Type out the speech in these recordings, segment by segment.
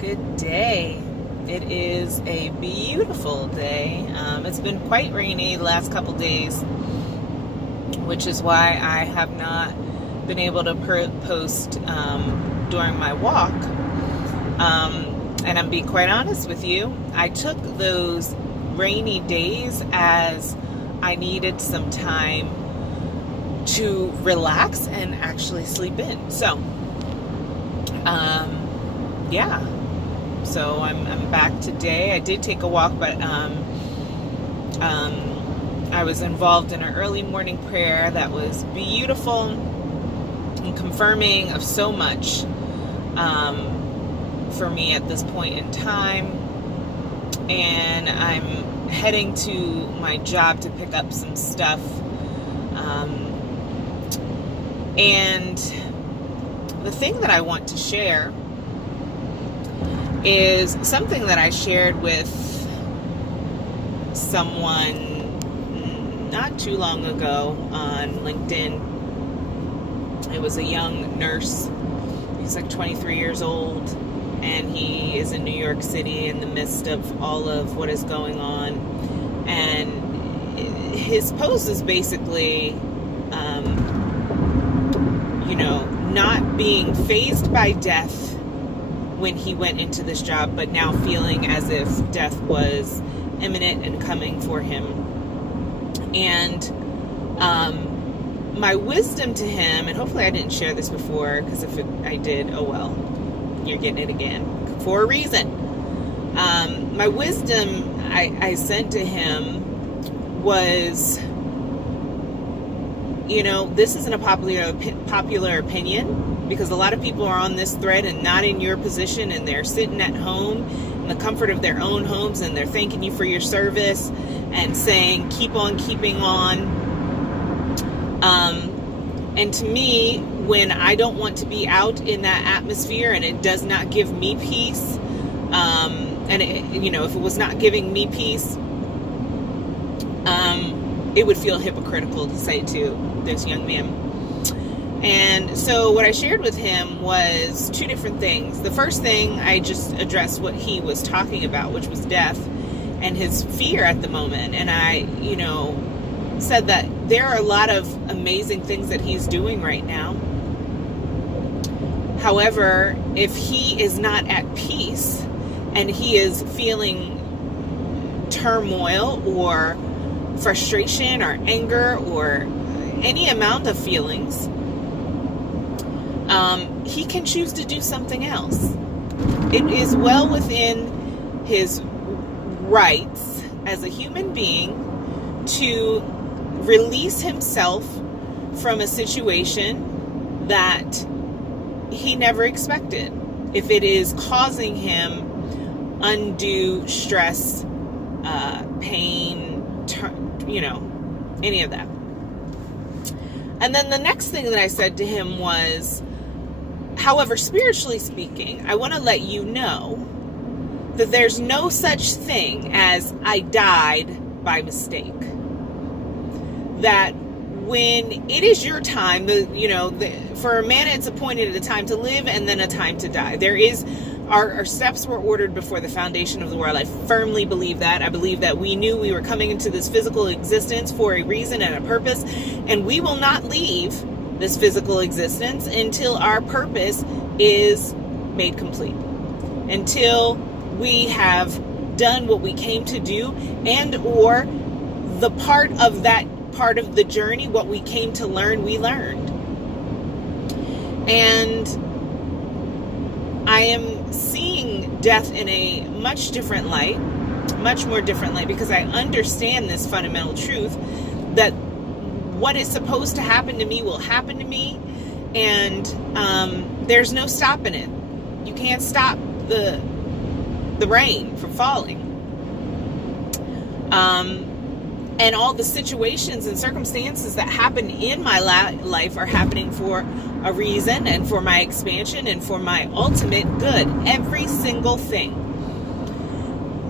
Good day. It is a beautiful day. It's been quite rainy the last couple days, which is why I have not been able to post during my walk. And I'm being quite honest with you, I took those rainy days as I needed some time to relax and actually sleep in. So, yeah. So I'm back today. I did take a walk, but I was involved in an early morning prayer that was beautiful and confirming of so much for me at this point in time. And I'm heading to my job to pick up some stuff. And the thing that I want to share is something that I shared with someone not too long ago on LinkedIn. It was a young nurse. He's like 23 years old, and he is in New York City in the midst of all of what is going on. And his post is basically, not being fazed by death when he went into this job, but now feeling as if death was imminent and coming for him. And my wisdom to him, and hopefully I didn't share this before, because if I did, oh well, you're getting it again for a reason. My wisdom I sent to him was, this isn't a popular opinion, because a lot of people are on this thread and not in your position, and they're sitting at home in the comfort of their own homes, and they're thanking you for your service and saying, keep on keeping on. And to me, when I don't want to be out in that atmosphere and it does not give me peace, and if it was not giving me peace, it would feel hypocritical to say to this young man. And so what I shared with him was two different things. The first thing, I just addressed what he was talking about, which was death and his fear at the moment. And I, said that there are a lot of amazing things that he's doing right now. However, if he is not at peace and he is feeling turmoil or frustration or anger or any amount of feelings, he can choose to do something else. It is well within his rights as a human being to release himself from a situation that he never expected, if it is causing him undue stress, pain, any of that. And then the next thing that I said to him was, however, spiritually speaking, I want to let you know that there's no such thing as I died by mistake. That when it is your time, for a man it's appointed a time to live and then a time to die. There is, our steps were ordered before the foundation of the world. I firmly believe that. I believe that we knew we were coming into this physical existence for a reason and a purpose, and we will not leave this physical existence until our purpose is made complete, until we have done what we came to do, and or the part of the journey, what we came to learn, we learned. And I am seeing death in a much different light, much more different light, because I understand this fundamental truth that what is supposed to happen to me will happen to me, and there's no stopping it. You can't stop the rain from falling. And all the situations and circumstances that happen in my life are happening for a reason, and for my expansion, and for my ultimate good. Every single thing.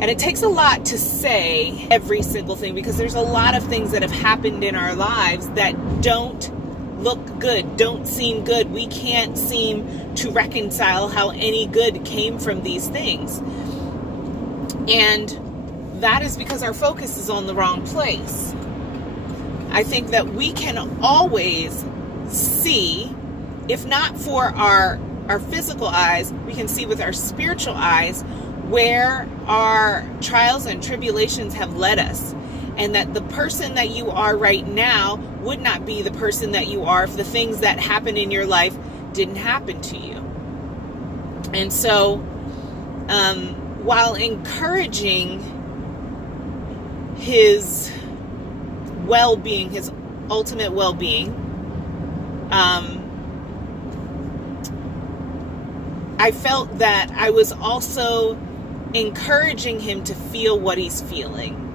And it takes a lot to say every single thing, because there's a lot of things that have happened in our lives that don't look good, don't seem good. We can't seem to reconcile how any good came from these things. And that is because our focus is on the wrong place. I think that we can always see, if not for our physical eyes, we can see with our spiritual eyes where our trials and tribulations have led us. And that the person that you are right now would not be the person that you are if the things that happen in your life didn't happen to you. And so, while encouraging his well-being, his ultimate well-being, I felt that I was also encouraging him to feel what he's feeling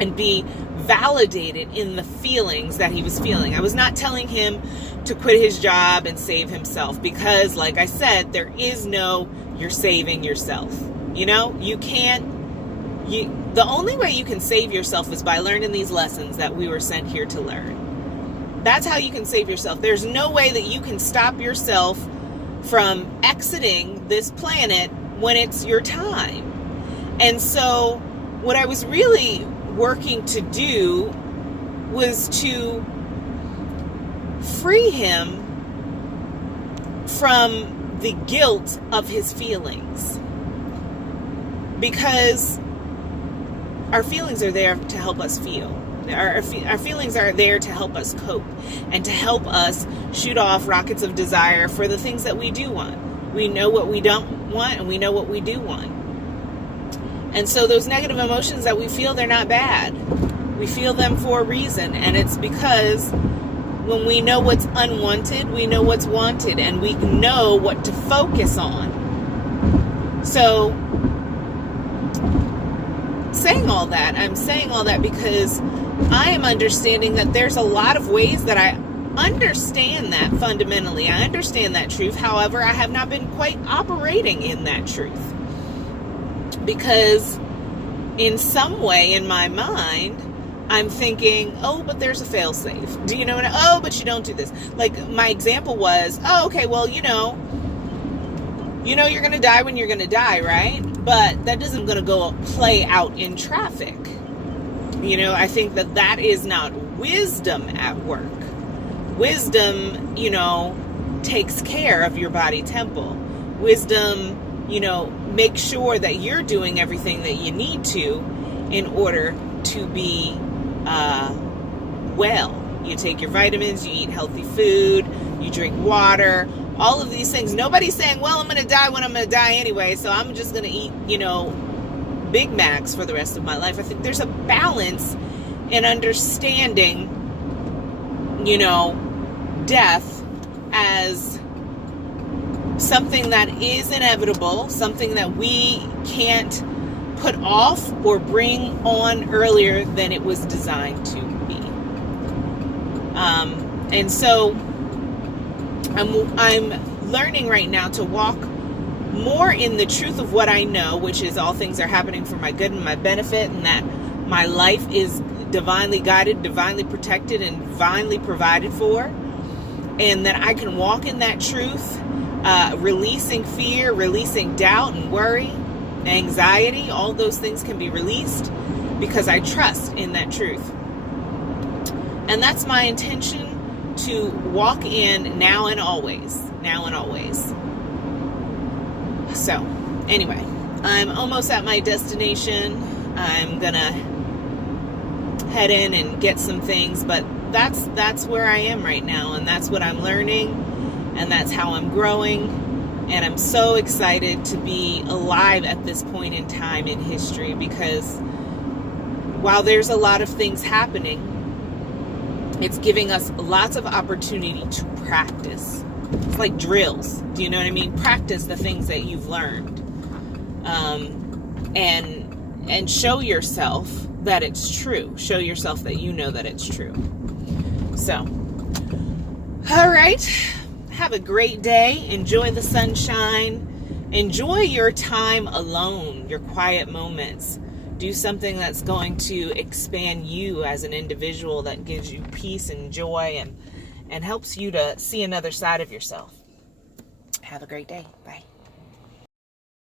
and be validated in the feelings that he was feeling. I was not telling him to quit his job and save himself because, like I said, there is no you're saving yourself. You know, the only way you can save yourself is by learning these lessons that we were sent here to learn. That's how you can save yourself. There's no way that you can stop yourself from exiting this planet when it's your time. And so what I was really working to do was to free him from the guilt of his feelings. Because our feelings are there to help us feel. Our feelings are there to help us cope and to help us shoot off rockets of desire for the things that we do want. We know what we don't want and we know what we do want. And so those negative emotions that we feel, they're not bad. We feel them for a reason. And it's because when we know what's unwanted, we know what's wanted and we know what to focus on. So I'm saying all that because I am understanding that there's a lot of ways that I understand that fundamentally. I understand that truth. However, I have not been quite operating in that truth. Because in some way in my mind, I'm thinking, oh, but there's a fail-safe. Do you know what? Oh, but you don't do this. Like my example was, oh, okay, well, you know you're going to die when you're going to die, right? But that isn't going to go play out in traffic. I think that is not wisdom at work. Wisdom, takes care of your body temple. Wisdom, make sure that you're doing everything that you need to in order to be well. You take your vitamins, you eat healthy food, you drink water, all of these things. Nobody's saying, well, I'm going to die when I'm going to die anyway, so I'm just going to eat, Big Macs for the rest of my life. I think there's a balance in understanding, death as something that is inevitable, something that we can't put off or bring on earlier than it was designed to be. And so I'm learning right now to walk more in the truth of what I know, which is all things are happening for my good and my benefit, and that my life is divinely guided, divinely protected, and divinely provided for, and that I can walk in that truth, releasing fear, releasing doubt and worry, anxiety. All those things can be released because I trust in that truth. And that's my intention, to walk in now and always. Now and always. So, anyway, I'm almost at my destination. I'm gonna head in and get some things, but that's where I am right now, and that's what I'm learning, and that's how I'm growing, and I'm so excited to be alive at this point in time in history, because while there's a lot of things happening, it's giving us lots of opportunity to practice. It's like drills. Do you know what I mean? Practice the things that you've learned. And show yourself that it's true. Show yourself that you know that it's true. So, all right. Have a great day. Enjoy the sunshine. Enjoy your time alone, your quiet moments. Do something that's going to expand you as an individual, that gives you peace and joy and helps you to see another side of yourself. Have a great day. Bye.